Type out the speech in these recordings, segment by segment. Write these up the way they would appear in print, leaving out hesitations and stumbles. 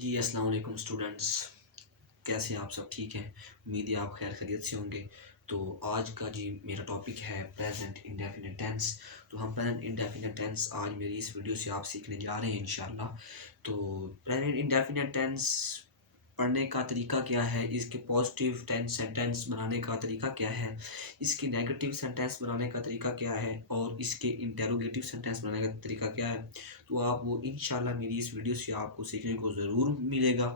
जी अस्सलाम वालेकुम स्टूडेंट्स। कैसे हैं आप सब? ठीक हैं? उम्मीद है आप खैर खैरियत से होंगे। तो आज का जी मेरा टॉपिक है प्रेजेंट इंडेफिनिट टेंस। तो हम प्रेजेंट इंडेफिनिट टेंस आज मेरी इस वीडियो से आप सीखने जा रहे हैं इंशाल्लाह। तो प्रेजेंट इंडेफिनिट टेंस पढ़ने का तरीका क्या है, इसके पॉजिटिव टेंस सेंटेंस बनाने का तरीका क्या है, इसके नेगेटिव सेंटेंस बनाने का तरीका क्या है और इसके इंटेरोगेटिव सेंटेंस बनाने का तरीका क्या है, तो आप वो इंशाल्लाह मेरी इस वीडियो से आपको सीखने को ज़रूर मिलेगा।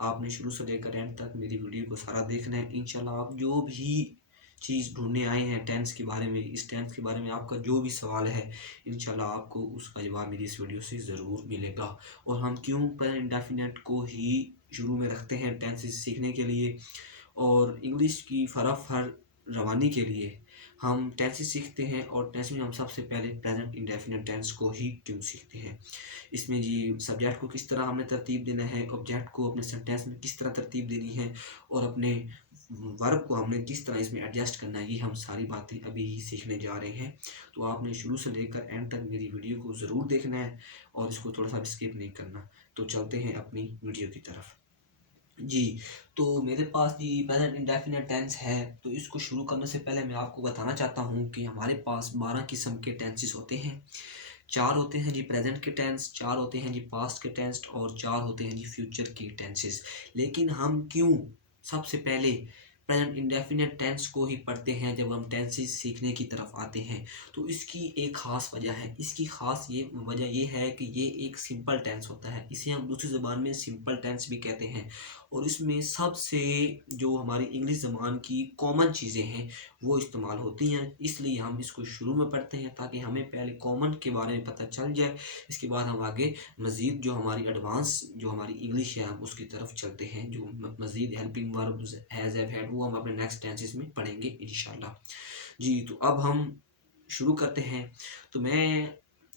आपने शुरू से लेकर एंड तक मेरी वीडियो को सारा देखना है। इंशाल्लाह आप जो भी चीज़ ढूंढने आए हैं टेंस के बारे में, इस टेंस के बारे में आपका जो भी सवाल है, इंशाल्लाह आपको उसका जवाब मेरी इस वीडियो से ज़रूर मिलेगा। और हम क्यों प्रेजेंट इंडेफिनिट को ही शुरू में रखते हैं टेंसेस सीखने के लिए और इंग्लिश की फराफर रवानी के लिए हम टेंसेस सीखते हैं। और टेंस में हम सबसे पहले प्रेजेंट इंडेफिनिट टेंस को ही क्यों सीखते हैं। इसमें जी सब्जेक्ट को किस तरह हमने तरतीब देना है, ऑब्जेक्ट को अपने सेंटेंस में किस तरह तरतीब देनी है और अपने वर्ब को हमने किस तरह इसमें एडजस्ट करना है, ये हम सारी बातें अभी ही सीखने जा रहे हैं। तो आपने शुरू से लेकर एंड तक मेरी वीडियो को ज़रूर देखना है और इसको थोड़ा सा स्किप नहीं करना। तो चलते हैं अपनी वीडियो की तरफ। जी, तो मेरे पास जी प्रेजेंट इंडेफिनिट टेंस है। तो इसको शुरू करने से पहले मैं आपको बताना चाहता हूँ कि हमारे पास 12 किस्म के टेंसेस होते हैं। 4 होते हैं जी प्रेजेंट के टेंस, 4 होते हैं जी पास्ट के टेंस और 4 होते हैं जी फ्यूचर के टेंसेस। लेकिन हम क्यों सबसे पहले प्रेजेंट इंडेफिनिट टेंस को ही पढ़ते हैं जब हम टेंसेस सीखने की तरफ आते हैं? तो इसकी एक ख़ास वजह है। इसकी ख़ास ये वजह ये है कि ये एक सिंपल टेंस होता है। इसे हम दूसरी ज़बान में सिंपल टेंस भी कहते हैं। और इसमें सबसे जो हमारी इंग्लिश ज़बान की कॉमन चीज़ें हैं वो इस्तेमाल होती हैं। इसलिए हम इसको शुरू में पढ़ते हैं ताकि हमें पहले कॉमन के बारे में पता चल जाए। इसके बाद हम आगे मज़ीद जो हमारी एडवांस जो हमारी इंग्लिश है हम उसकी तरफ चलते हैं। जो मज़ीद helping verbs, has, have, had, वो हम अपने नेक्स्ट टेंसेस में पढ़ेंगे इंशाल्लाह। जी, तो अब हम शुरू करते हैं। तो मैं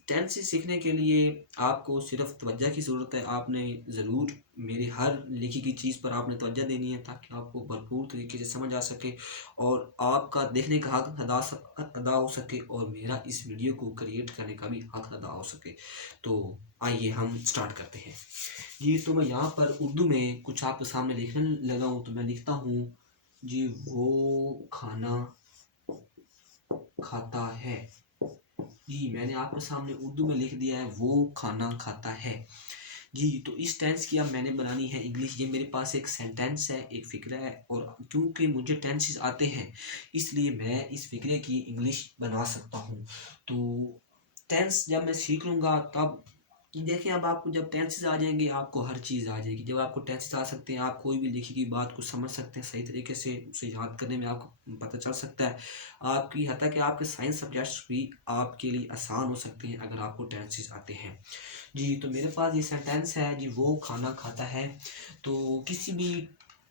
टेंसेस सीखने के लिए आपको सिर्फ तवज्जो की ज़रूरत है। आपने ज़रूर मेरी हर लिखी गई चीज़ पर आपने तवज्जो देनी है ताकि आपको भरपूर तरीके से समझ आ सके और आपका देखने का हक अदा हो सके और मेरा इस वीडियो को क्रिएट करने का भी हक अदा हो सके। तो आइए हम स्टार्ट करते हैं। जी, तो मैं यहाँ पर उर्दू में कुछ आपके सामने लिखने लगा हूँ। तो मैं लिखता हूँ जी, वो खाना खाता है। जी, मैंने आपके सामने उर्दू में लिख दिया है, वो खाना खाता है। जी, तो इस टेंस की अब मैंने बनानी है इंग्लिश। ये मेरे पास एक सेंटेंस है, एक फ़िक्रा है और क्योंकि मुझे टेंसेस आते हैं इसलिए मैं इस फ़िक्रे की इंग्लिश बना सकता हूँ। तो टेंस जब मैं सीख लूँगा तब देखिए, अब आपको जब टेंसेस आ जाएँगे आपको हर चीज़ आ जाएगी। जब आपको टेंसेस आ सकते हैं आप कोई भी लिखी गई बात को समझ सकते हैं सही तरीके से, उसे याद करने में आपको पता चल सकता है। आपकी हत्ता कि आपके साइंस सब्जेक्ट्स भी आपके लिए आसान हो सकते हैं अगर आपको टेंसेस आते हैं। जी, तो मेरे पास ये सेंटेंस है जी, वो खाना खाता है। तो किसी भी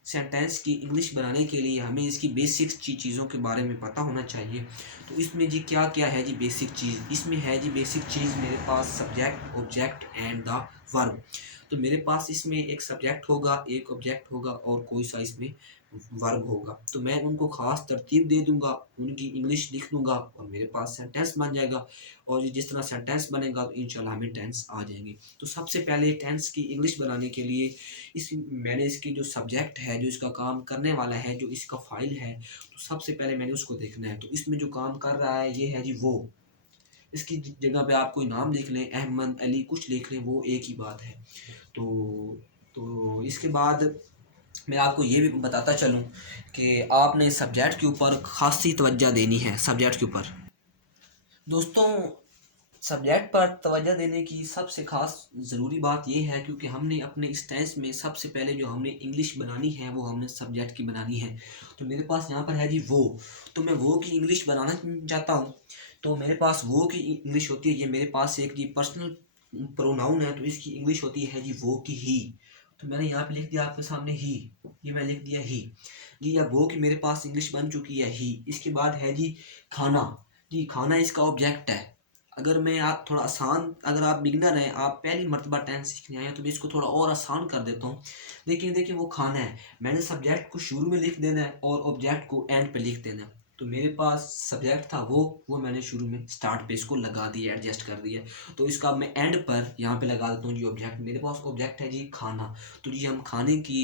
सेंटेंस की इंग्लिश बनाने के लिए हमें इसकी बेसिक चीज़ों के बारे में पता होना चाहिए। तो इसमें जी क्या-क्या है जी बेसिक चीज़? इसमें है जी बेसिक चीज़ मेरे पास subject, object and the verb. तो मेरे पास इसमें एक सब्जेक्ट होगा, एक ऑब्जेक्ट होगा और कोई सा इसमें वर्ब होगा। तो मैं उनको ख़ास तरतीब दे दूँगा, उनकी इंग्लिश लिख दूँगा और मेरे पास सेंटेंस बन जाएगा। और जिस तरह सेंटेंस बनेगा तो इंशाल्लाह हमें टेंस आ जाएंगे। तो सबसे पहले टेंस की इंग्लिश बनाने के लिए मैंने इसकी जो सब्जेक्ट है, जो इसका काम करने वाला है, जो इसका फ़ाइल है, तो सबसे पहले मैंने उसको देखना है। तो इसमें जो काम कर रहा है ये है जी वो। इसकी जगह पे आप कोई नाम लिख लें, अहमद, अली कुछ लिख लें, वो एक ही बात है। तो इसके बाद मैं आपको ये भी बताता चलूँ कि आपने सब्जेक्ट के ऊपर ख़ासी तवज्जो देनी है। सब्जेक्ट के ऊपर दोस्तों, सब्जेक्ट पर तवज्जो देने की सबसे ख़ास ज़रूरी बात ये है क्योंकि हमने अपने इस टेंस में सबसे पहले जो हमने इंग्लिश बनानी है वो हमने सब्जेक्ट की बनानी है। तो मेरे पास यहाँ पर है जी वो। तो मैं वो की इंग्लिश बनाना चाहता हूँ। तो मेरे पास वो की इंग्लिश होती है, ये मेरे पास एक जी पर्सनल प्रोनाउन है तो इसकी इंग्लिश होती है जी वो की ही। तो मैंने यहाँ पे लिख दिया आपके सामने ही। ये मैं लिख दिया ही। जी, अब वो की मेरे पास इंग्लिश बन चुकी है ही। इसके बाद है जी खाना। जी, खाना इसका ऑब्जेक्ट है। अगर मैं आप थोड़ा आसान, अगर आप बिगिनर हैं, आप पहली मर्तबा टेंस सीखने आए हैं तो मैं इसको थोड़ा और आसान कर देता हूँ। देखिए वो खाना है। मैंने सब्जेक्ट को शुरू में लिख देना है और ऑब्जेक्ट को एंड पे लिख देना है। तो मेरे पास सब्जेक्ट था वो मैंने शुरू में स्टार्ट पे इसको लगा दिया, एडजस्ट कर दिया। तो इसका मैं एंड पर यहाँ पे लगा देता हूँ जी ऑब्जेक्ट। मेरे पास ऑब्जेक्ट है जी खाना। तो जी हम खाने की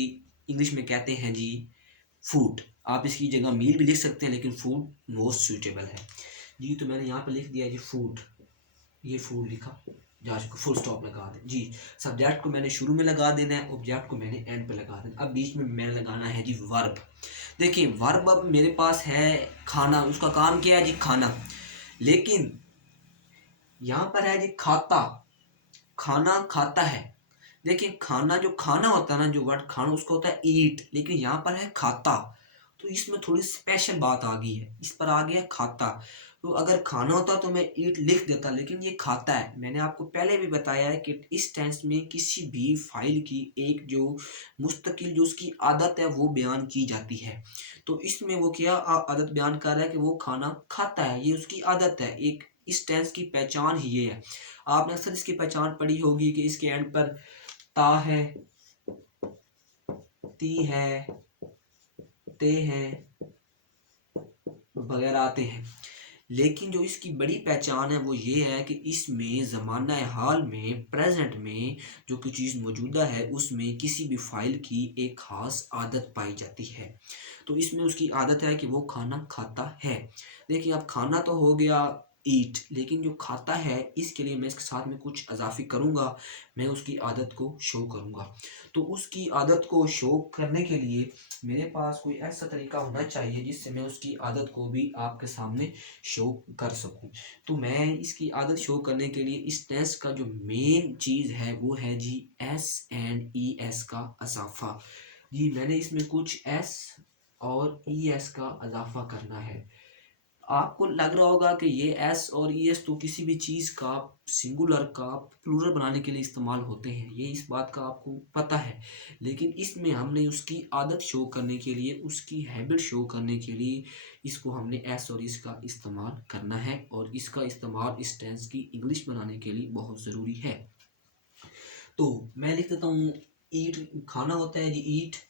इंग्लिश में कहते हैं जी फूड। आप इसकी जगह मील भी लिख सकते हैं, लेकिन फूड मोस्ट सूटेबल है जी। तो मैंने यहाँ पे लिख दिया जी फूड, ये फूड लिखा, जहाँ से फुल स्टॉप लगा दें जी। सब्जेक्ट को मैंने शुरू में लगा देना है, ऑब्जेक्ट को मैंने एंड पे लगा देना। अब बीच में मैंने लगाना है जी वर्ब। देखिए वर्ब अब मेरे पास है खाना, उसका काम क्या है जी खाना, लेकिन यहाँ पर है जी खाता, खाना खाता है। देखिए खाना, जो खाना होता है ना, जो वर्ड खाना उसका होता है ईट, लेकिन यहाँ पर है खाता। तो इसमें थोड़ी स्पेशल बात आ गई है, इस पर आ गया खाता। तो अगर खाना होता तो मैं ईट लिख देता, लेकिन ये खाता है। मैंने आपको पहले भी बताया है कि इस टेंस में किसी भी फाइल की एक जो मुस्तकिल जो उसकी आदत है वो बयान की जाती है। तो इसमें वो क्या आदत बयान कर रहा है कि वो खाना खाता है, ये उसकी आदत है। एक इस टेंस की पहचान ही ये है। आपने अक्सर इसकी पहचान पढ़ी होगी कि इसके एंड पर ता है, ती है, ते हैं वगैरह आते हैं। लेकिन जो इसकी बड़ी पहचान है वो ये है कि इसमें ज़माना हाल में, प्रेजेंट में जो कोई चीज़ मौजूदा है उसमें किसी भी फाइल की एक ख़ास आदत पाई जाती है। तो इसमें उसकी आदत है कि वो खाना खाता है। देखिए अब खाना तो हो गया ईट, लेकिन जो खाता है इसके लिए मैं इसके साथ में कुछ इजाफी करूँगा, मैं उसकी आदत को शो करूँगा। तो उसकी आदत को शो करने के लिए मेरे पास कोई ऐसा तरीका होना चाहिए जिससे मैं उसकी आदत को भी आपके सामने शो कर सकूं। तो मैं इसकी आदत शो करने के लिए इस टेस्ट का जो मेन चीज़ है वो है G S and E S का इजाफा। जी मैंने इसमें कुछ एस और ई एस का इजाफा करना है। आपको लग रहा होगा कि ये एस और ई एस तो किसी भी चीज़ का सिंगुलर का प्लूरल बनाने के लिए इस्तेमाल होते हैं, ये इस बात का आपको पता है। लेकिन इसमें हमने उसकी आदत शो करने के लिए, उसकी हैबिट शो करने के लिए इसको हमने एस और इसका इस्तेमाल करना है, और इसका इस्तेमाल इस टेंस की इंग्लिश बनाने के लिए बहुत ज़रूरी है। तो मैं लिख देता हूँ ईट, खाना होता है जी ईट।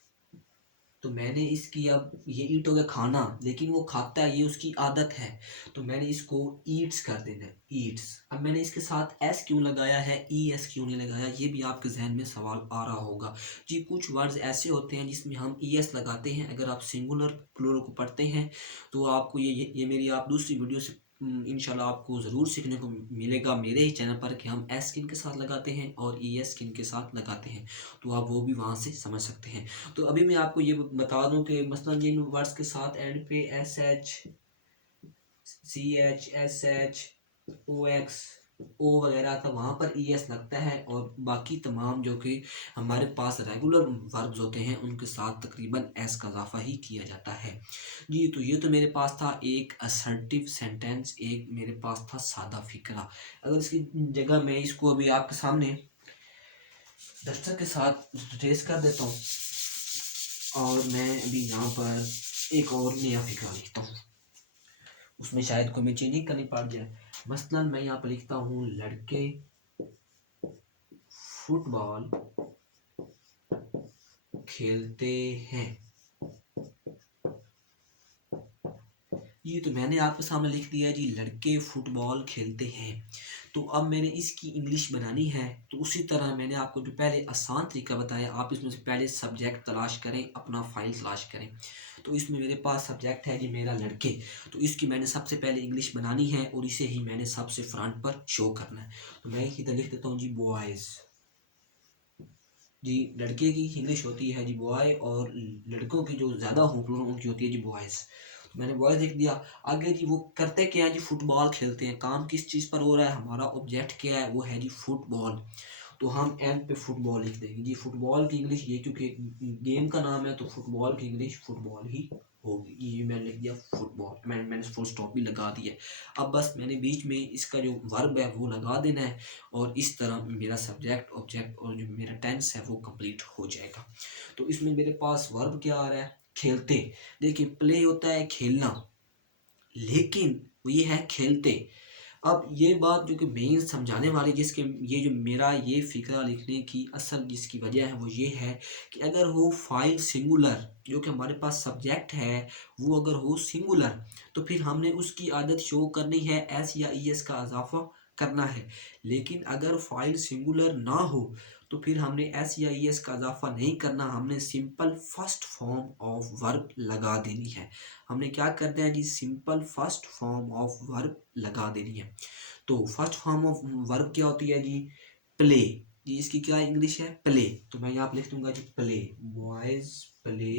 तो मैंने इसकी, अब ये ईट हो गया खाना, लेकिन वो खाता है, ये उसकी आदत है। तो मैंने इसको ईट्स कर देना है, ईट्स। अब मैंने इसके साथ एस क्यों लगाया है, ई एस क्यों नहीं लगाया, ये भी आपके जहन में सवाल आ रहा होगा जी। कुछ वर्ड्स ऐसे होते हैं जिसमें हम ई एस लगाते हैं। अगर आप सिंगुलर प्लूरल को पढ़ते हैं तो आपको ये मेरी आप दूसरी वीडियो से इंशाल्लाह आपको ज़रूर सीखने को मिलेगा मेरे ही चैनल पर कि हम एस किन के साथ लगाते हैं और ई एस किन के साथ लगाते हैं। तो आप वो भी वहाँ से समझ सकते हैं। तो अभी मैं आपको ये बता दूं कि मसलन जिन वर्ड्स के साथ एंड पे S H, C H, S H, O X, O वगैरह था वहाँ पर ई एस लगता है, और बाकी तमाम जो कि हमारे पास रेगुलर वर्ब्स होते हैं उनके साथ तकरीबन एस का इजाफा ही किया जाता है जी। तो ये तो मेरे पास था एक असर्टिव सेंटेंस, एक मेरे पास था सादा फिक्रा। अगर इसकी जगह मैं इसको अभी आपके सामने डस्टर के साथ ट्रेस कर देता हूँ, और मैं अभी यहाँ पर एक और नया फिक्रा लिखता हूँ, उसमें शायद कोई चेंजिंग करनी पड़ जाए। मसलन मैं यहाँ पर लिखता हूँ लड़के फुटबॉल खेलते हैं। ये तो मैंने आपके सामने लिख दिया जी लड़के फुटबॉल खेलते हैं। तो अब मैंने इसकी इंग्लिश बनानी है। तो उसी तरह मैंने आपको जो पहले आसान तरीका बताया, आप इसमें से पहले सब्जेक्ट तलाश करें, अपना फाइल तलाश करें। तो इसमें मेरे पास सब्जेक्ट है जी मेरा लड़के। तो इसकी मैंने सबसे पहले इंग्लिश बनानी है और इसे ही मैंने सबसे फ्रंट पर शो करना है। तो मैं इधर लिख देता हूँ जी बॉयज़। जी लड़के की इंग्लिश होती है जी बॉय, और लड़कों की जो ज़्यादा हो प्लूरल उनकी होती है जी बॉयज़। तो मैंने बॉयज़ लिख दिया। आगे जी वो करते क्या है जी फुटबॉल खेलते हैं। काम किस चीज़ पर हो रहा है, हमारा ऑब्जेक्ट क्या है, वो है जी फुटबॉल। तो हम एंड पे फुटबॉल लिख देंगे जी। फुटबॉल की इंग्लिश ये, क्योंकि गेम का नाम है तो फुटबॉल की इंग्लिश फुटबॉल ही होगी। ये मैंने लिख दिया फुटबॉल, मैंने फुल स्टॉप भी लगा दिया। अब बस मैंने बीच में इसका जो वर्ब है वो लगा देना है, और इस तरह मेरा सब्जेक्ट ऑब्जेक्ट और जो मेरा टेंस है वो कंप्लीट हो जाएगा। तो इसमें मेरे पास वर्ब क्या आ रहा है, खेलते। देखिए प्ले होता है खेलना, लेकिन वो ये है खेलते। अब ये बात जो कि मेन समझाने वाली, जिसके ये जो मेरा ये फ़िक्रा लिखने की असल जिसकी वजह है वो ये है कि अगर वो फ़ाइल सिंगुलर, जो कि हमारे पास सब्जेक्ट है, वो अगर हो सिंगुलर, तो फिर हमने उसकी आदत शो करनी है, एस या ई एस का इजाफा करना है। लेकिन अगर फ़ाइल सिंगुलर ना हो तो फिर हमने एस या ई एस का इजाफा नहीं करना, हमने simple first form of verb लगा देनी है। हमने क्या करना है जी, simple first form of verb लगा देनी है। तो फर्स्ट फॉर्म ऑफ वर्ब क्या होती है जी, प्ले। जी इसकी क्या इंग्लिश है, प्ले। तो मैं यहाँ पे लिख दूंगा जी प्ले, बॉयज प्ले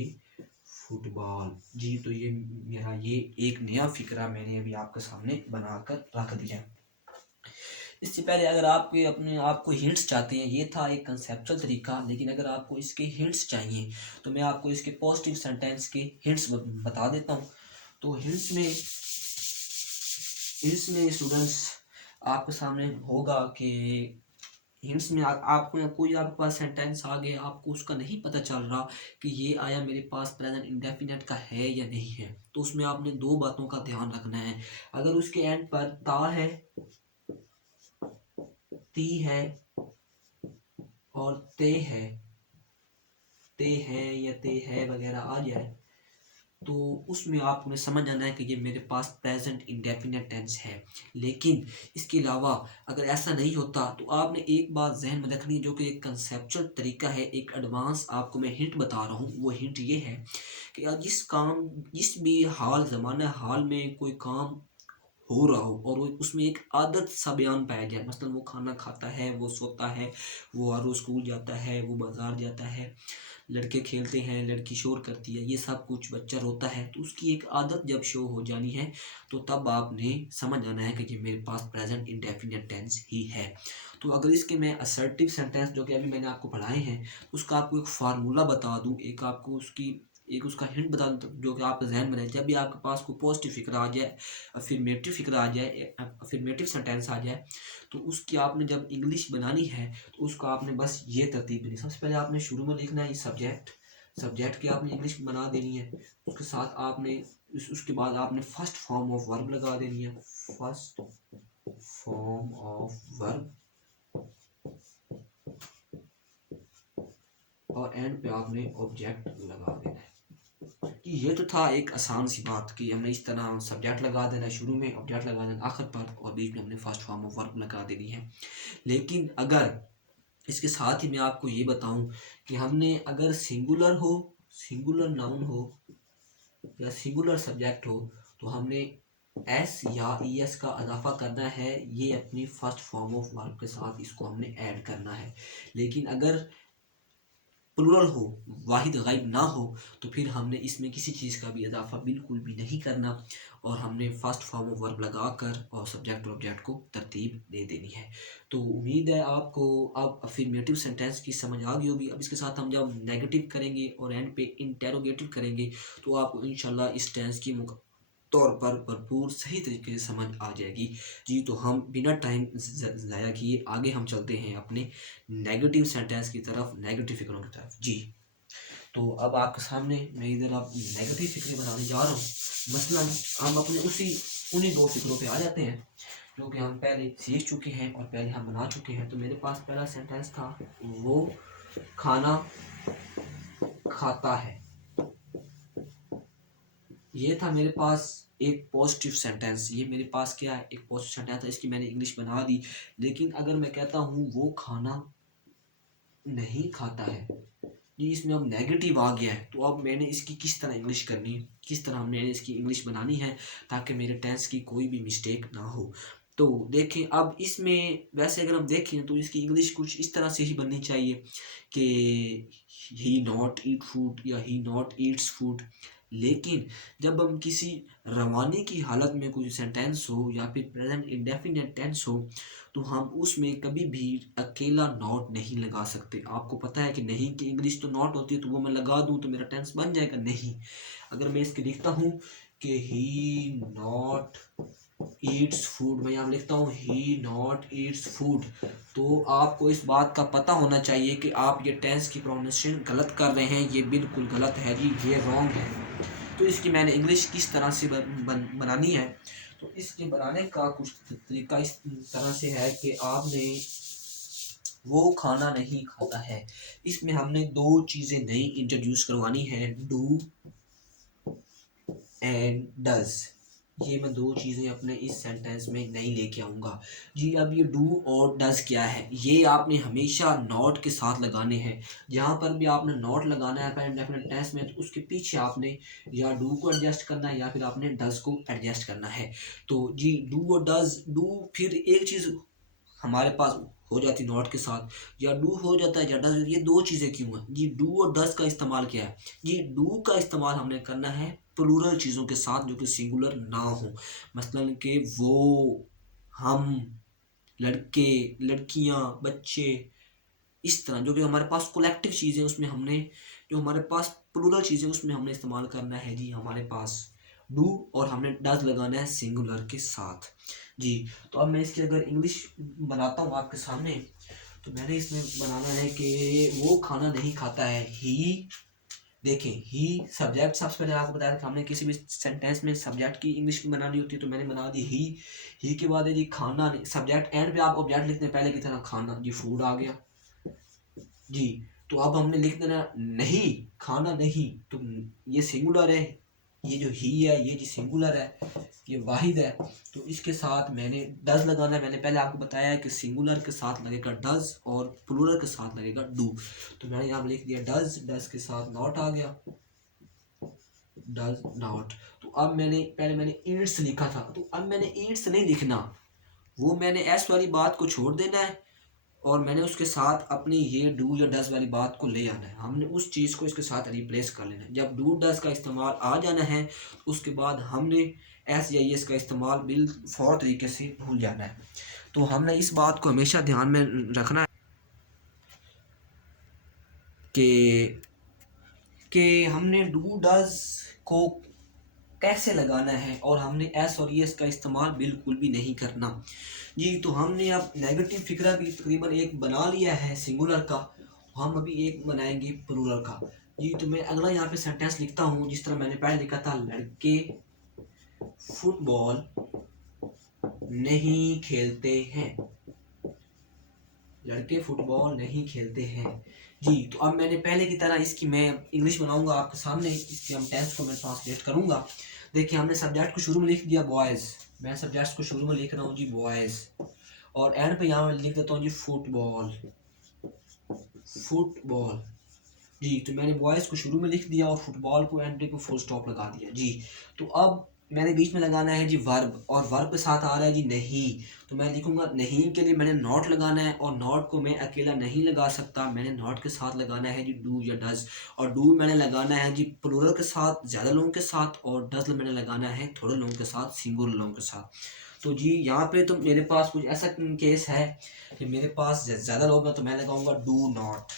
फुटबॉल। जी तो ये मेरा ये एक नया फिक्रा मैंने अभी आपके सामने बनाकर रख दिया। इससे पहले अगर आपके अपने आप को हिंट्स चाहते हैं, ये था एक कंसेप्चुअल तरीका, लेकिन अगर आपको इसके हिंट्स चाहिए तो मैं आपको इसके पॉजिटिव सेंटेंस के हिंट्स बता देता हूँ। तो हिंट्स में स्टूडेंट्स आपके सामने होगा कि हिंट्स में आपको कोई आपके पास सेंटेंस आ गया, आपको उसका नहीं पता चल रहा कि ये आया मेरे पास प्रेजेंट इंडेफिनिट का है या नहीं है, तो उसमें आपने दो बातों का ध्यान रखना है। अगर उसके एंड पर ता है, ती है और ते है या ते है वगैरह आ जाए, तो उसमें आपने समझ जाना है कि ये मेरे पास प्रेजेंट इंडेफिनिट टेंस है। लेकिन इसके अलावा अगर ऐसा नहीं होता तो आपने एक बात जहन में रखनी है, जो कि एक कंसेप्चुअल तरीका है, एक एडवांस आपको मैं हिंट बता रहा हूँ। वो हिंट ये है कि जिस भी ज़माना हाल में कोई काम हो रहा हो और वो उसमें एक आदत सा बयान पाया जाए, मसलन वो खाना खाता है, वो सोता है, वो हर रोज़ स्कूल जाता है, वो बाज़ार जाता है, लड़के खेलते हैं, लड़की शोर करती है, ये सब कुछ बच्चा रोता है, तो उसकी एक आदत जब शो हो जानी है तो तब आपने समझ जाना है कि ये मेरे पास प्रेजेंट इंडेफिनिट टेंस ही है। तो अगर इसके मैं असर्टिव सेंटेंस जो कि अभी मैंने आपको पढ़ाए हैं, उसका आपको एक फार्मूला बता दूं, एक आपको उसकी एक उसका हिंट बता दूं, जो कि आपके जहन में रहे, जब भी आपके पास कोई पॉजिटिव फिक्र आ जाए, अफर्मेटिव फिक्र आ जाए, अफर्मेटिव सेंटेंस आ जाए, तो उसकी आपने जब इंग्लिश बनानी है तो उसका आपने बस ये तरतीब देनी। सबसे पहले आपने शुरू में लिखना है सब्जेक्ट की आपने इंग्लिश बना देनी है। उसके साथ आपने उसके बाद आपने फर्स्ट फॉर्म ऑफ वर्ब लगा देनी है, फर्स्ट फॉर्म ऑफ वर्ब, और एंड पे आपने ऑब्जेक्ट लगा देना है। कि ये तो था एक आसान सी बात कि हमने इस तरह सब्जेक्ट लगा देना है, शुरू में ऑब्जेक्ट लगा देना आखिर पर, और बीच में हमने फर्स्ट फॉर्म ऑफ वर्ब लगा देनी है। लेकिन अगर इसके साथ ही मैं आपको ये बताऊं कि हमने अगर सिंगुलर नाउन हो या सिंगुलर सब्जेक्ट हो, तो हमने एस या ई एस का इजाफा करना है, ये अपनी फर्स्ट फॉर्म ऑफ वर्ब के साथ इसको हमने ऐड करना है। लेकिन अगर प्लूरल हो, वाहिद गायब ना हो, तो फिर हमने इसमें किसी चीज़ का भी इजाफा बिल्कुल भी नहीं करना, और हमने फर्स्ट फॉर्म ऑफ वर्ब लगाकर और सब्जेक्ट और ऑब्जेक्ट को तरतीब दे देनी है। तो उम्मीद है आपको अब अफर्मेटिव सेंटेंस की समझ आ गई होगी। अब इसके साथ हम जब नेगेटिव करेंगे और एंड पे इंटेरोगेटिव करेंगे तो आपको इंशाल्लाह इस टेंस की तौर पर भरपूर सही तरीके से समझ आ जाएगी। जी तो हम बिना टाइम ज़ाया किए आगे हम चलते हैं अपने नेगेटिव सेंटेंस की तरफ, नेगेटिव फिक्रों की तरफ। जी तो अब आपके सामने मैं इधर आप नेगेटिव फिक्रे बनाने जा रहा हूँ। मसलन हम अपने उन्हीं दो फिक्रों पे आ जाते हैं जो कि हम पहले सीख चुके हैं और पहले हम बना चुके हैं। तो मेरे पास पहला सेंटेंस था, वो खाना खाता है। ये था मेरे पास एक पॉजिटिव सेंटेंस, ये मेरे पास क्या है, एक पॉजिटिव सेंटेंस था, इसकी मैंने इंग्लिश बना दी। लेकिन अगर मैं कहता हूँ वो खाना नहीं खाता है, ये इसमें अब नेगेटिव आ गया है, तो अब मैंने इसकी किस तरह इंग्लिश करनी है, किस तरह मैंने इसकी इंग्लिश बनानी है ताकि मेरे टेंस की कोई भी मिस्टेक ना हो। तो देखें अब इसमें वैसे अगर हम देखें तो इसकी इंग्लिश कुछ इस तरह से ही बननी चाहिए कि ही नॉट ईट फूड या ही नॉट ईट्स फूड। लेकिन जब हम किसी रवानी की हालत में कोई सेंटेंस हो या फिर प्रेजेंट इंडेफिनिट टेंस हो, तो हम उसमें कभी भी अकेला नॉट नहीं लगा सकते। आपको पता है कि नहीं की इंग्लिश तो नॉट होती है, तो वो मैं लगा दूं तो मेरा टेंस बन जाएगा, नहीं। अगर मैं इसके लिखता हूँ कि ही नॉट ईट्स फूड, मैं यहाँ लिखता हूँ ही नॉट ईट्स फूड, तो आपको इस बात का पता होना चाहिए कि आप ये टेंस की प्रोनाउंसिएशन गलत कर रहे हैं, ये बिल्कुल गलत है जी, ये रॉन्ग है। तो इसकी मैंने इंग्लिश किस तरह से बनानी है, तो इसके बनाने का कुछ तरीका इस तरह से है कि आपने वो खाना नहीं खाता है, इसमें हमने दो चीज़ें नई इंट्रोड्यूस करवानी है, डू एंड डज। ये मैं दो चीज़ें अपने इस सेंटेंस में नहीं लेके आऊँगा जी। अब ये डू और डज क्या है, ये आपने हमेशा नॉट के साथ लगाने हैं। जहाँ पर भी आपने नॉट लगाना है प्रेजेंट इंडेफिनिट टेंस में, तो उसके पीछे आपने या डू को एडजस्ट करना है या फिर आपने डज को एडजस्ट करना है। तो जी डू और डज, डू फिर एक चीज़ हमारे पास हो जाती नॉट के साथ, या डू हो जाता है या डज, ये दो चीज़ें क्यों हैं जी। डू और डज का इस्तेमाल क्या है जी, डू का इस्तेमाल हमने करना है प्लूरल चीज़ों के साथ जो कि सिंगुलर ना हो, मसलन कि वो, हम, लड़के, लड़कियां, बच्चे, इस तरह जो कि हमारे पास कोलेक्टिव चीज़ें उसमें हमने, जो हमारे पास प्लूरल चीज़ें उसमें हमने इस्तेमाल करना है जी हमारे पास डू, और हमने डज लगाना है सिंगुलर के साथ जी। तो अब मैं इसकी अगर इंग्लिश बनाता हूँ आपके सामने, तो मैंने इसमें बनाना है कि वो खाना नहीं खाता है, ही। देखें ही सब्जेक्ट, सबसे पहले आपको बताया था कि हमने किसी भी सेंटेंस में सब्जेक्ट की इंग्लिश बनानी होती है, तो मैंने बना दी ही के बाद है जी खाना, सब्जेक्ट एंड पे आप ऑब्जेक्ट लिखते हैं पहले की तरह, खाना जी, फूड आ गया जी। तो अब हमने लिख देना नहीं, खाना नहीं, तो ये सिंगुलर है, ये जो ही है ये जी सिंगुलर है, ये वाहिद है। तो इसके साथ मैंने डज लगाना है। मैंने पहले आपको बताया है कि सिंगुलर के साथ लगेगा डज और प्लूरल के साथ लगेगा डू। तो मैंने यहाँ लिख दिया डज, डज के साथ नॉट आ गया, डज नॉट। तो अब मैंने ईट्स लिखा था, तो अब मैंने ईट्स नहीं लिखना, वो मैंने एस वाली बात को छोड़ देना है और मैंने उसके साथ अपनी ये डू या डज वाली बात को ले आना है। हमने उस चीज़ को इसके साथ रिप्लेस कर लेना है। जब डू डज का इस्तेमाल आ जाना है, उसके बाद हमने एस या एस का इस्तेमाल बिल फौर तरीके से भूल जाना है। तो हमने इस बात को हमेशा ध्यान में रखना है कि हमने डू डज को कैसे लगाना है, और हमने एस और एस का इस्तेमाल बिल्कुल भी नहीं करना जी। तो हमने अब नेगेटिव फिक्रा भी तकरीबन एक बना लिया है सिंगुलर का, हम अभी एक बनाएंगे प्लूरल का जी। तो मैं अगला यहाँ पे सेंटेंस लिखता हूँ जिस तरह मैंने पहले लिखा था, लड़के फुटबॉल नहीं खेलते हैं, लड़के फुटबॉल नहीं खेलते हैं जी। तो अब मैंने पहले की तरह इसकी मैं इंग्लिश बनाऊंगा आपके सामने, इसके हम टेंस को मैं ट्रांसलेट करूंगा। देखिए हमने सब्जेक्ट को शुरू में लिख दिया बॉयज़, मैं सब्जेक्ट को शुरू में लिख रहा हूँ जी बॉयज़, और एंड पे यहाँ लिख देता हूँ जी फुटबॉल, फुटबॉल जी। तो मैंने बॉयज़ को शुरू में लिख दिया और फुटबॉल को एंड पे फुल स्टॉप लगा दिया जी। तो अब मैंने बीच में लगाना है जी वर्ब, और वर्ब के साथ आ रहा है जी नहीं। तो मैं लिखूंगा नहीं के लिए मैंने नॉट लगाना है, और नॉट को मैं अकेला नहीं लगा सकता, मैंने नॉट के साथ लगाना है जी डू या डज, और डू मैंने लगाना है जी प्लूरल के साथ ज़्यादा लोगों के साथ, और डज मैंने लगाना है थोड़े लोगों के साथ, सिंगुलर लोगों के साथ। तो जी यहाँ पे तो मेरे पास कुछ ऐसा केस है कि मेरे पास ज़्यादा लोग हैं, तो मैं लगाऊंगा डू नॉट।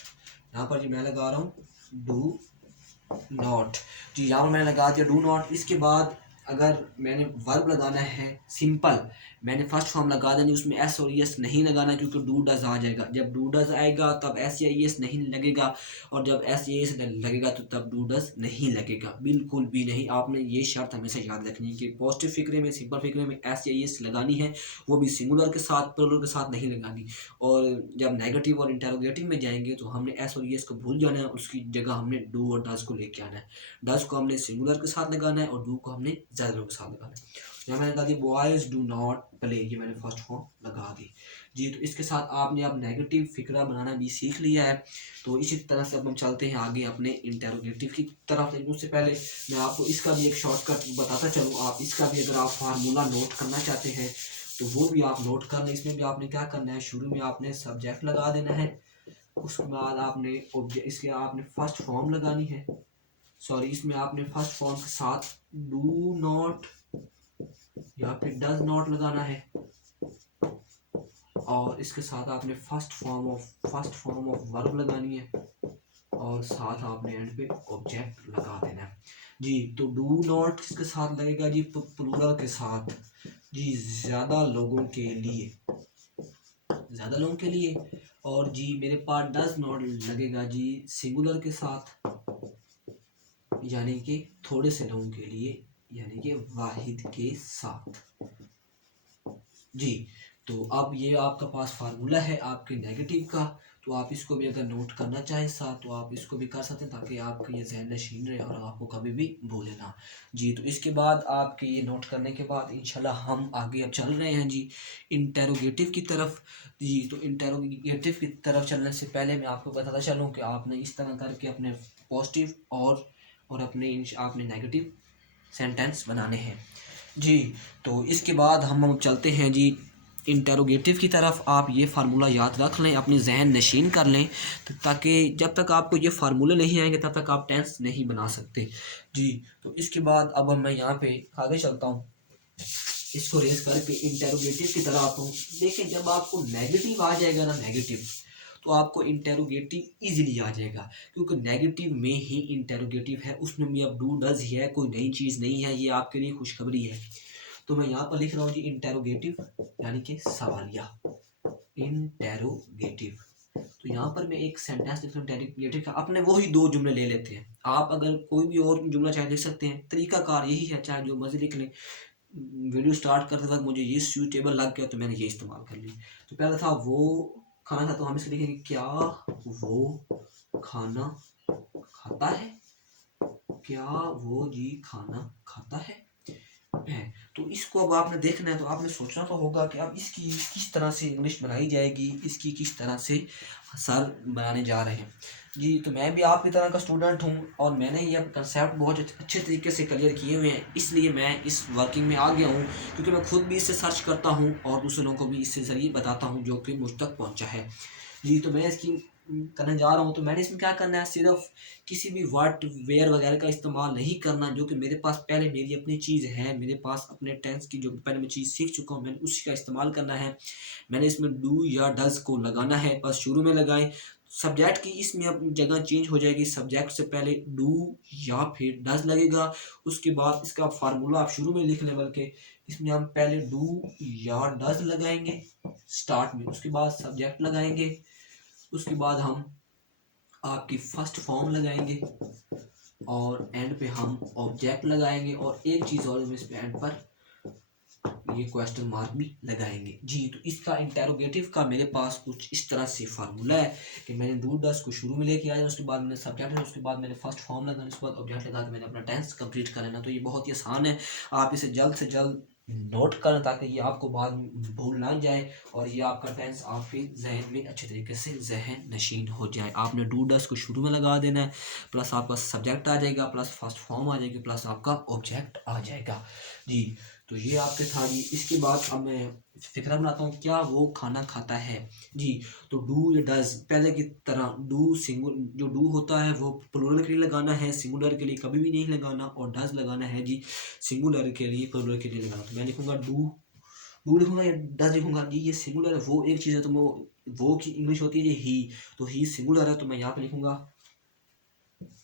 यहाँ पर जी मैं लगा रहा हूँ डू नॉट जी, यहाँ पर मैंने लगा दिया डू नॉट। इसके बाद अगर मैंने वर्ब लगाना है सिंपल, मैंने फर्स्ट फॉर्म लगा देनी, उसमें एस और एस नहीं लगाना क्योंकि डू डज आ जाएगा। जब डू डज आएगा तब एस या एस नहीं लगेगा, और जब एस या एस लगेगा तो तब डू डज नहीं लगेगा, बिल्कुल भी नहीं। आपने ये शर्त हमेशा याद रखनी है कि पॉजिटिव फिक्रे में, सिंपल फिक्रे में एस या एस लगानी है, वो भी सिंगुलर के साथ, प्लूरल के साथ नहीं लगानी। और जब नेगेटिव और इंटेरोगेटिव में जाएंगे तो हमने एस और एस को भूल जाना है, उसकी जगह हमने डू और डज को लेके आना है। डज को हमने सिंगुलर के साथ लगाना है और डू को हमने ज़्यादा लोगों के साथ लगाना है। यहाँ मैंने लगा दी बॉयज़ डू नॉट प्ले, ये मैंने फर्स्ट फॉर्म लगा दी जी। तो इसके साथ आपने अब नेगेटिव फिक्रा बनाना भी सीख लिया है। तो इसी तरह से अब हम चलते हैं आगे अपने इंटेरोगेटिव की तरफ। लेकिन उससे पहले मैं आपको इसका भी एक शॉर्टकट बताता चलूँ, आप इसका भी अगर आप फार्मूला नोट करना चाहते हैं तो वो भी आप नोट कर लें। इसमें भी आपने क्या करना है, शुरू में आपने सब्जेक्ट लगा देना है, उसके बाद आपने इसके आपने फर्स्ट फॉर्म लगानी है, सॉरी इसमें आपने फर्स्ट फॉर्म के साथ डू नॉट या फिर डज नॉट लगाना है, और इसके साथ आपने फर्स्ट फॉर्म ऑफ वर्ब लगानी है, और साथ आपने एंड पे ऑब्जेक्ट लगा देना है जी। तो डू नॉट किसके साथ लगेगा जी, प्लूरल के साथ जी, ज़्यादा लोगों के लिए, ज़्यादा लोगों के लिए। और जी मेरे पास डज नॉट लगेगा जी सिंगुलर के साथ, यानी कि थोड़े से लोगों के लिए, यानी कि वाहिद के साथ जी। तो अब ये आपका पास फार्मूला है आपके नेगेटिव का, तो आप इसको भी अगर नोट करना चाहें साथ तो आप इसको भी कर सकते हैं, ताकि आपका ये जहन नशीन रहे और आपको कभी भी भूले ना। जी, तो इसके बाद आपके ये नोट करने के बाद इंशाल्लाह हम आगे अब चल रहे हैं जी इंटेरोगेटिव की तरफ। जी, तो इंटेरोगेटिव की तरफ चलने से पहले मैं आपको बताता चलूँ कि आपने इस तरह करके अपने पॉजिटिव और अपने आपने नेगेटिव सेंटेंस बनाने हैं। जी, तो इसके बाद हम चलते हैं जी इंटेरोगेटिव की तरफ। आप ये फार्मूला याद रख लें, अपनी जहन नशीन कर लें, ताकि जब तक आपको ये फार्मूले नहीं आएंगे तब तक आप टेंस नहीं बना सकते। जी, तो इसके बाद अब मैं यहाँ पे आगे चलता हूँ, इसको रेज करके इंटेरोगेटिव की तरफ आता हूँ। देखिए, जब आपको नेगेटिव आ जाएगा ना, नेगेटिव, तो आपको इंटेरोगेटिव इजीली आ जाएगा, क्योंकि नेगेटिव में ही इंटेरोगेटिव है, उसमें भी अब डू डज ही है, कोई नई चीज़ नहीं है, ये आपके लिए खुशखबरी है। तो मैं यहाँ पर लिख रहा हूँ जी इंटेरोगेटिव, यानी कि सवालिया, इंटेरोगेटिव। तो यहाँ पर मैं एक सेंटेंस लिख रहा हूँ इंटेरोगेटिव का, अपने वो ही दो जुमले ले लेते हैं। आप अगर कोई भी और जुमला चाहे लिख सकते हैं, तरीकाकार यही है, चाहे जो मर्जी लिख लें। वीडियो स्टार्ट करते वक्त मुझे ये सूटेबल लग गया तो मैंने ये इस्तेमाल कर लिया। तो पहला था वो खाना था, तो हम इसको लिखेंगे क्या वो खाना खाता है, क्या वो जी खाना खाता है। तो इसको अब आपने देखना है, तो आपने सोचना तो होगा कि अब इसकी किस तरह से इंग्लिश बनाई जाएगी, इसकी किस तरह से सर बनाने जा रहे हैं। जी, तो मैं भी आपकी तरह का स्टूडेंट हूँ और मैंने ये कंसेप्ट बहुत अच्छे तरीके से क्लियर किए हुए हैं, इसलिए मैं इस वर्किंग में आ गया हूँ, क्योंकि मैं खुद भी इससे सर्च करता हूँ और दूसरों को भी इससे ज़रिए बताता हूँ जो कि मुझ तक पहुँचा है। जी, तो मैं इसकी करने जा रहा हूँ। तो मैंने इसमें क्या करना है, सिर्फ किसी भी व्हाट वेयर वगैरह का इस्तेमाल नहीं करना, जो कि मेरे पास पहले मेरी अपनी चीज़ है, मेरे पास अपने टेंस की जो पहले मैं चीज़ सीख चुका हूँ, मैंने उसी का इस्तेमाल करना है। मैंने इसमें डू या डज को लगाना है, बस शुरू में लगाएं। सब्जेक्ट की इसमें अपनी जगह चेंज हो जाएगी, सब्जेक्ट से पहले डू या फिर डज लगेगा, उसके बाद इसका फार्मूला आप शुरू में लिख लें, बल्कि इसमें हम पहले डू या डज लगाएंगे स्टार्ट में, उसके बाद सब्जेक्ट लगाएंगे, उसके बाद हम आपकी फर्स्ट फॉर्म लगाएंगे और एंड पे हम ऑब्जेक्ट लगाएंगे, और एक चीज़ और इस पे एंड पर ये क्वेश्चन मार्क भी लगाएंगे। जी, तो इसका इंटेरोगेटिव का मेरे पास कुछ इस तरह से फार्मूला है कि मैंने डू डस को शुरू में लेके आया, उसके बाद मैंने सब्जेक्ट है, उसके बाद मैंने फर्स्ट फॉर्म लगाना, उसके बाद ऑब्जेक्ट लगा के मैंने अपना टेंस कंप्लीट कर लेना। तो ये बहुत ही आसान है, आप इसे जल्द से जल्द नोट करें ताकि ये आपको बाद में भूल ना जाए और ये आपका टेंस आपके जहन में अच्छे तरीके से जहन नशीन हो जाए। आपने डू डस को शुरू में लगा देना है, प्लस आपका सब्जेक्ट आ जाएगा, प्लस फर्स्ट फॉर्म आ जाएगी, प्लस आपका ऑब्जेक्ट आ जाएगा। जी, तो ये आपके था जी। इसके बाद अब मैं फिक्रा बनाता हूँ, क्या वो खाना खाता है। जी, तो डू या डज पहले की तरह डू सिंगुलर, जो डू होता है वो प्लूरल के लिए लगाना है, सिंगुलर के लिए कभी भी नहीं लगाना, और डज लगाना है जी सिंगुलर के लिए, प्लूरल के लिए लगाना। तो मैं लिखूंगा डू, डू लिखूंगा या डज लिखूंगा जी, ये सिंगुलर है, वो एक चीज़ है, तो वो की इंग्लिश होती है जी ही, तो ही सिंगुलर है, तो मैं यहाँ पे लिखूंगा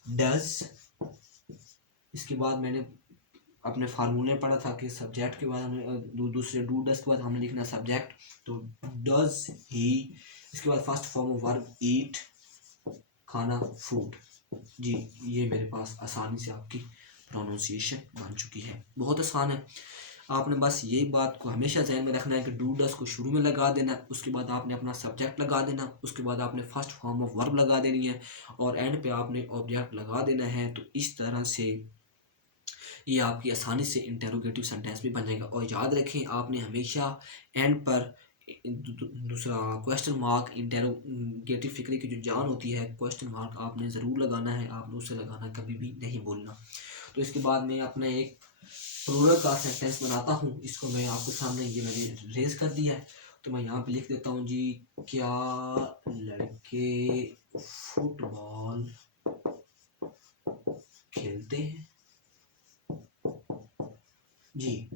डज। इसके बाद मैंने अपने फार्मूले पढ़ा था कि सब्जेक्ट के बाद हमें दूसरे डू डस के बाद हमने लिखना सब्जेक्ट, तो डज ही, इसके बाद फर्स्ट फॉर्म ऑफ वर्ब ईट, खाना फूड। जी, ये मेरे पास आसानी से आपकी प्रोनाउंसिएशन बन चुकी है, बहुत आसान है। आपने बस यही बात को हमेशा जहन में रखना है कि डू डस को शुरू में लगा देना है, उसके बाद आपने अपना सब्जेक्ट लगा देना, उसके बाद आपने फर्स्ट फॉर्म ऑफ वर्ब लगा देनी है, और एंड पे आपने ऑब्जेक्ट लगा देना है। तो इस तरह से ये आपकी आसानी से इंटेरोगेटिव सेंटेंस भी बन जाएगा। और याद रखें, आपने हमेशा एंड पर दूसरा क्वेश्चन मार्क, इंटेरोगेटिव फिक्रे की जो जान होती है, क्वेश्चन मार्क आपने ज़रूर लगाना है, आपने उसे लगाना कभी भी नहीं बोलना। तो इसके बाद मैं अपना एक प्लूरल का सेंटेंस बनाता हूँ, इसको मैं आपके सामने ये मैंने रेज कर दिया है, तो मैं यहाँ पे लिख देता हूँ जी, क्या लड़के फुटबॉल खेलते हैं। जी,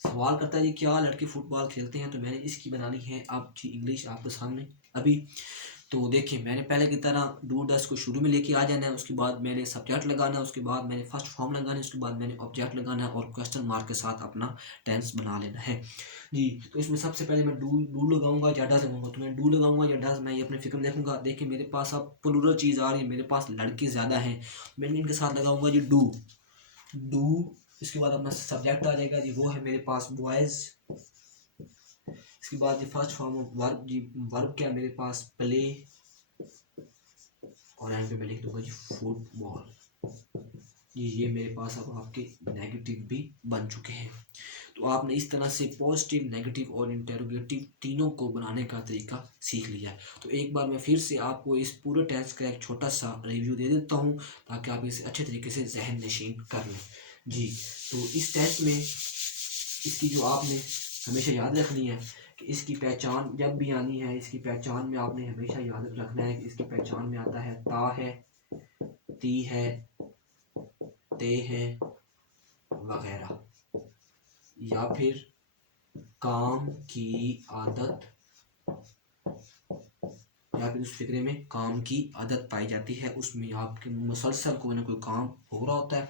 सवाल करता है जी क्या लड़के फुटबॉल खेलते हैं, तो मैंने इसकी बनानी है आपकी इंग्लिश आपके सामने अभी। तो देखिए, मैंने पहले की तरह डू डस को शुरू में लेके आ जाना है, उसके बाद मैंने सब्जेक्ट लगाना है, उसके बाद मैंने फर्स्ट फॉर्म लगाना है, उसके बाद मैंने ऑब्जेक्ट लगाना है, और क्वेश्चन मार्क के साथ अपना टेंस बना लेना है। जी, तो इसमें सबसे पहले मैं डू डू लगाऊंगा या डज लगाऊंगा, तो मैं डू लगाऊंगा या डज, मैं ये अपने फिक्र में देखूंगा। देखिए, मेरे पास अब प्लूरल चीज़ आ रही है, मेरे पास लड़के ज़्यादा हैं, मैंने इनके साथ लगाऊंगा जी डू, डू। इसके बाद अपना सब्जेक्ट आ जाएगा जी, वो है मेरे पास बॉयज़, इसके बाद जी फर्स्ट फॉर्म ऑफ वर्ब, जी वर्ब क्या मेरे पास प्ले, और एंड पे मैं लिख दूंगा जी फुटबॉल। ये मेरे पास अब आपके नेगेटिव भी बन चुके हैं। तो आपने इस तरह से पॉजिटिव, नेगेटिव और इंटेरोगेटिव तीनों को बनाने का तरीका सीख लिया है। तो एक बार मैं फिर से आपको इस पूरे टेस्ट का एक छोटा सा रिव्यू दे देता हूँ ताकि आप इसे अच्छे तरीके से जहन नशीन कर लें जी। तो इस टेस्ट में इसकी जो आपने हमेशा याद रखनी है कि इसकी पहचान जब भी आनी है, इसकी पहचान में आपने हमेशा याद रखना है कि इसकी पहचान में आता है ता है, ती है, ते है वगैरह, या फिर काम की आदत, या फिर उस फिक्रे में काम की आदत पाई जाती है, उसमें आपके मुसलसल कोई ना कोई काम हो रहा होता है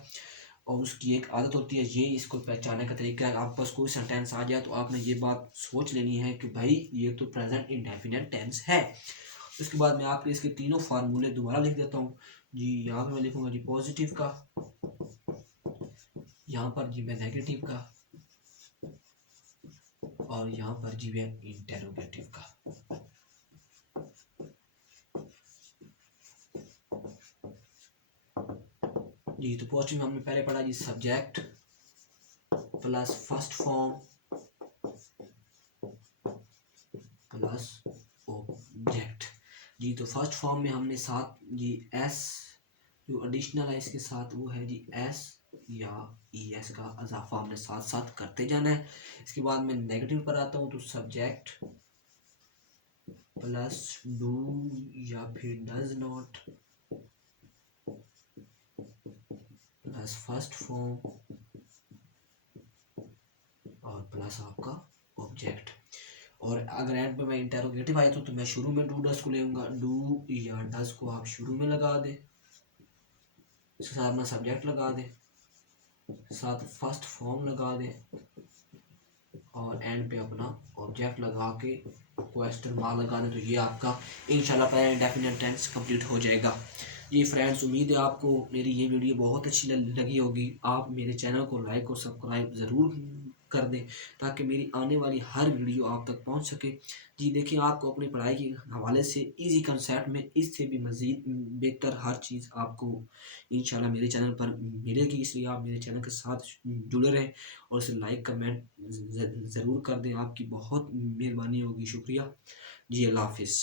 और उसकी एक आदत होती है। ये इसको पहचानने का तरीका है। आप पास कोई सेंटेंस आ जाए तो आपने ये बात सोच लेनी है कि भाई ये तो प्रेजेंट इंडेफिनिट टेंस है। उसके बाद मैं आपके इसके तीनों फार्मूले दोबारा लिख देता हूँ जी। यहाँ पर मैं लिखूंगा जी पॉजिटिव का, यहाँ पर जी मैं नेगेटिव का, और यहाँ पर जी मैं इंटेरोगेटिव का। जी तो पॉजिटिव में हमने पहले पढ़ा जी subject plus first form plus object. जी तो फर्स्ट फॉर्म में हमने साथ जी एस जो एडिशनल है इसके साथ वो है जी एस या ई एस का इजाफा हमने साथ साथ करते जाना है। इसके बाद मैं नेगेटिव पर आता हूँ तो सब्जेक्ट प्लस डू या फिर does not plus first form और प्लस आपका ऑब्जेक्ट। और अगर एंड पे मैं इंटेरोगेटिव आया तो मैं शुरू में डू डज को लेऊंगा, डू या डज को आप शुरू में लगा दे, इसके साथ अपना सब्जेक्ट लगा दे, साथ फर्स्ट फॉर्म लगा दे और एंड पे अपना ऑब्जेक्ट लगा के क्वेश्चन मार्क लगा दे। तो ये आपका इंशाल्लाह प्रेजेंट इंडेफिनिट टेंस कंप्लीट हो जाएगा। जी फ्रेंड्स, उम्मीद है आपको मेरी ये वीडियो बहुत अच्छी लगी होगी। आप मेरे चैनल को लाइक और सब्सक्राइब ज़रूर कर दें ताकि मेरी आने वाली हर वीडियो आप तक पहुंच सके। जी देखिए, आपको अपनी पढ़ाई के हवाले से इजी कंसेप्ट में इससे भी मज़ीद बेहतर हर चीज़ आपको इंशाल्लाह मेरे चैनल पर मिलेगी। इसलिए आप मेरे चैनल के साथ जुड़े रहें और इसे लाइक कमेंट ज़रूर कर दें। आपकी बहुत मेहरबानी होगी। शुक्रिया जी। अल्लाह हाफिज़।